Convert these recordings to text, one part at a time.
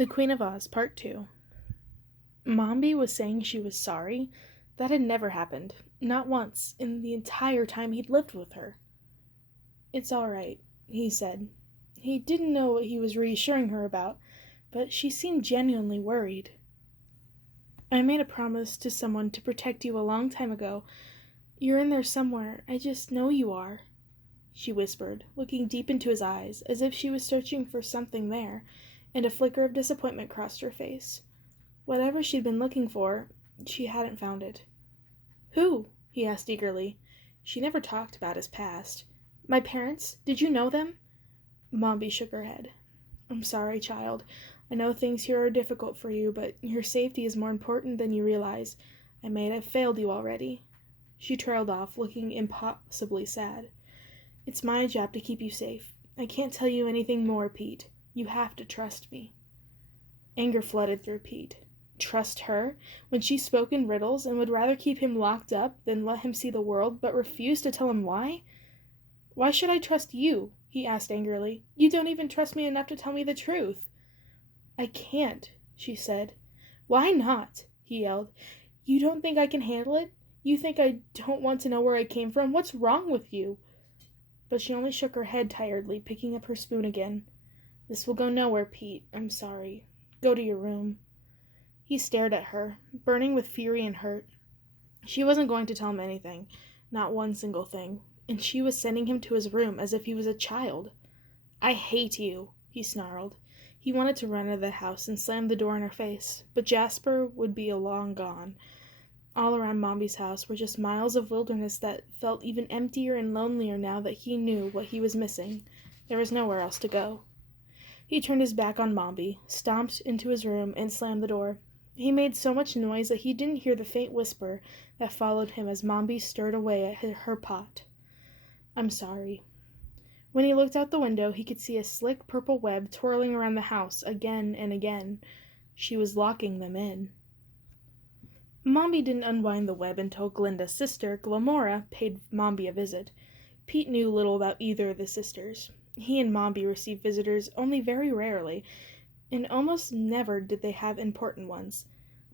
The Queen of Oz, Part 2. Mombi was saying she was sorry. That had never happened. Not once, in the entire time he'd lived with her. "It's all right," he said. He didn't know what he was reassuring her about, but she seemed genuinely worried. "I made a promise to someone to protect you a long time ago. You're in there somewhere. I just know you are," she whispered, looking deep into his eyes, as if she was searching for something there, and a flicker of disappointment crossed her face. Whatever she'd been looking for, she hadn't found it. "Who?" he asked eagerly. She never talked about his past. "My parents? Did you know them?" Mombi shook her head. "I'm sorry, child. I know things here are difficult for you, but your safety is more important than you realize. I may have failed you already." She trailed off, looking impossibly sad. "It's my job to keep you safe. I can't tell you anything more, Pete. You have to trust me." Anger flooded through Pete. Trust her, when she spoke in riddles and would rather keep him locked up than let him see the world, but refused to tell him why? "Why should I trust you?" he asked angrily. "You don't even trust me enough to tell me the truth." "I can't," she said. "Why not?" he yelled. "You don't think I can handle it? You think I don't want to know where I came from? What's wrong with you?" But she only shook her head tiredly, picking up her spoon again. "This will go nowhere, Pete. I'm sorry. Go to your room." He stared at her, burning with fury and hurt. She wasn't going to tell him anything, not one single thing, and she was sending him to his room as if he was a child. "I hate you," he snarled. He wanted to run out of the house and slam the door in her face, but Jasper would be long gone. All around Mombi's house were just miles of wilderness that felt even emptier and lonelier now that he knew what he was missing. There was nowhere else to go. He turned his back on Mombi, stomped into his room, and slammed the door. He made so much noise that he didn't hear the faint whisper that followed him as Mombi stirred away at her pot. "I'm sorry." When he looked out the window, he could see a slick purple web twirling around the house again and again. She was locking them in. Mombi didn't unwind the web until Glinda's sister, Glamora, paid Mombi a visit. Pete knew little about either of the sisters. He and Mombi received visitors only very rarely, and almost never did they have important ones.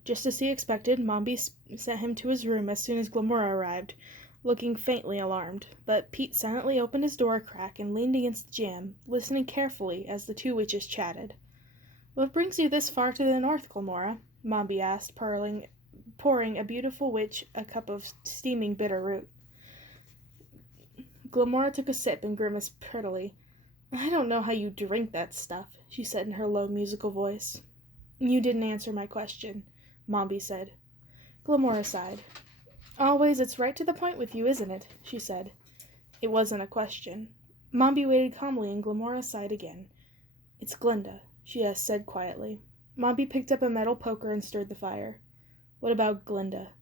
Just as he expected, Mombi sent him to his room as soon as Glamora arrived, looking faintly alarmed, but Pete silently opened his door a crack and leaned against the jamb, listening carefully as the two witches chatted. "What brings you this far to the north, Glamora?" Mombi asked, pouring a beautiful witch a cup of steaming bitter root. Glamora took a sip and grimaced prettily. "I don't know how you drink that stuff," she said in her low, musical voice. "You didn't answer my question," Mombi said. Glamora sighed. "Always it's right to the point with you, isn't it?" she said. It wasn't a question. Mombi waited calmly and Glamora sighed again. "It's Glinda," she said quietly. Mombi picked up a metal poker and stirred the fire. "What about Glinda?"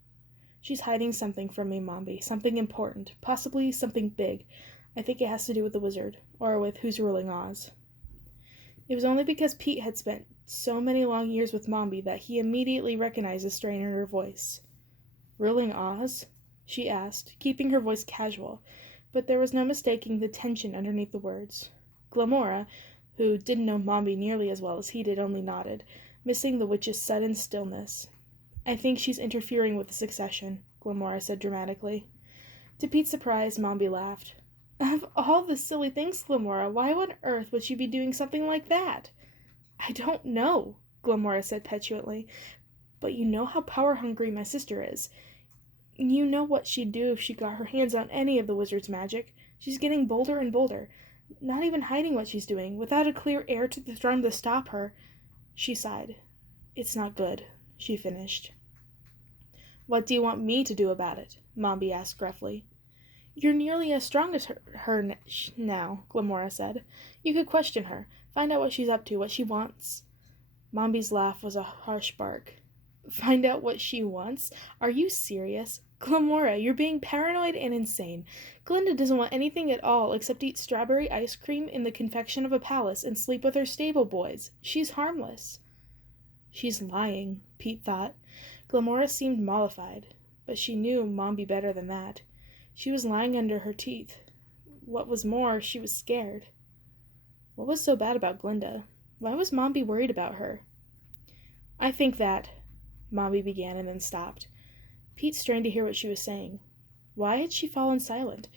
"She's hiding something from me, Mombi. Something important. Possibly something big. I think it has to do with the wizard, or with who's ruling Oz." It was only because Pete had spent so many long years with Mombi that he immediately recognized the strain in her voice. "Ruling Oz?" she asked, keeping her voice casual, but there was no mistaking the tension underneath the words. Glamora, who didn't know Mombi nearly as well as he did, only nodded, missing the witch's sudden stillness. "I think she's interfering with the succession," Glamora said dramatically. To Pete's surprise, Mombi laughed. "Of all the silly things, Glamora, why on earth would she be doing something like that?" "I don't know," Glamora said petulantly, "but you know how power-hungry my sister is. You know what she'd do if she got her hands on any of the wizard's magic. She's getting bolder and bolder, not even hiding what she's doing, without a clear heir to the throne to stop her." She sighed. "It's not good," she finished. "What do you want me to do about it?" Mombi asked gruffly. "You're nearly as strong as her now," Glamora said. "You could question her, find out what she's up to, what she wants." Mombi's laugh was a harsh bark. "Find out what she wants? Are you serious? Glamora, you're being paranoid and insane. Glinda doesn't want anything at all except eat strawberry ice cream in the confection of a palace and sleep with her stable boys. She's harmless." She's lying, Pete thought. Glamora seemed mollified, but she knew Mombi better than that. She was lying under her teeth. What was more, she was scared. What was so bad about Glinda? Why was Mombi worried about her? I think that, Mombi began and then stopped. Pete strained to hear what she was saying. Why had she fallen silent?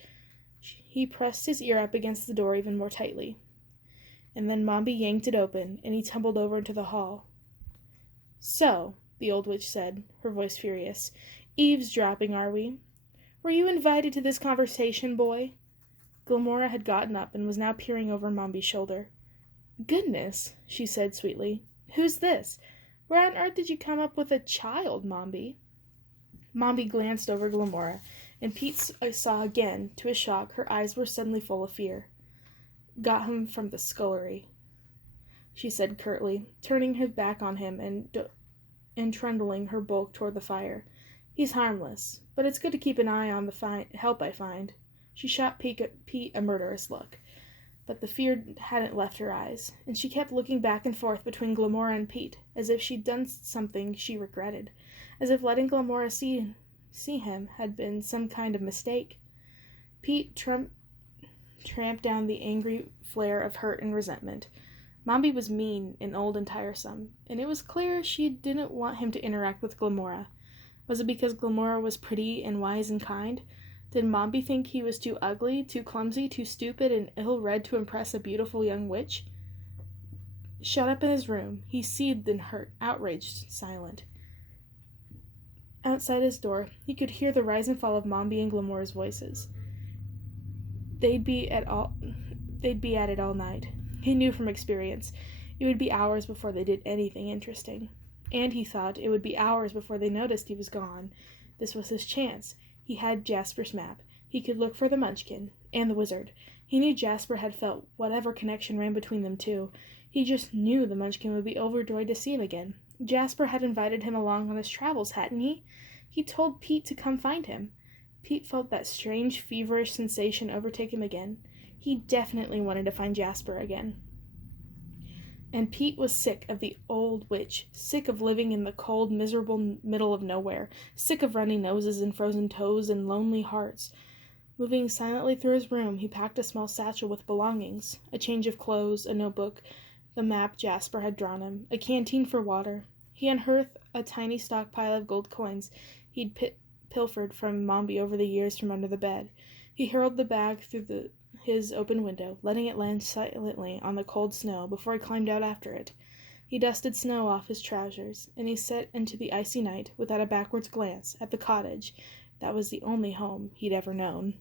He pressed his ear up against the door even more tightly. And then Mombi yanked it open, and he tumbled over into the hall. So, the old witch said, her voice furious, eavesdropping, are we? Were you invited to this conversation, boy? Glamora had gotten up and was now peering over Mombi's shoulder. Goodness, she said sweetly. Who's this? Where on earth did you come up with a child, Mombi? Mombi glanced over Glamora, and Pete saw again, to his shock, her eyes were suddenly full of fear. Got him from the scullery, she said curtly, turning her back on him and trundling her bulk toward the fire. He's harmless, but it's good to keep an eye on the help I find. She shot Pete a murderous look, but the fear hadn't left her eyes, and she kept looking back and forth between Glamora and Pete, as if she'd done something she regretted, as if letting Glamora see him had been some kind of mistake. Pete tramped down the angry flare of hurt and resentment. Mombi was mean and old and tiresome, and it was clear she didn't want him to interact with Glamora. Was it because Glamora was pretty and wise and kind? Did Mombi think he was too ugly, too clumsy, too stupid, and ill-read to impress a beautiful young witch? Shut up in his room, he seethed and hurt, outraged, silent. Outside his door, he could hear the rise and fall of Mombi and Glamora's voices. They'd be at it all night. He knew from experience. It would be hours before they did anything interesting. And he thought it would be hours before they noticed he was gone. This was his chance. He had Jasper's map. He could look for the Munchkin and the wizard. He knew Jasper had felt whatever connection ran between them two. He just knew the Munchkin would be overjoyed to see him again. Jasper had invited him along on his travels, hadn't he? He told Pete to come find him. Pete felt that strange, feverish sensation overtake him again. He definitely wanted to find Jasper again. And Pete was sick of the old witch, sick of living in the cold, miserable middle of nowhere, sick of runny noses and frozen toes and lonely hearts. Moving silently through his room, he packed a small satchel with belongings, a change of clothes, a notebook, the map Jasper had drawn him, a canteen for water. He unearthed a tiny stockpile of gold coins he'd pilfered from Mombi over the years from under the bed. He hurled the bag through his open window, letting it land silently on the cold snow before he climbed out after it. He dusted snow off his trousers, and he set into the icy night without a backwards glance at the cottage that was the only home he'd ever known.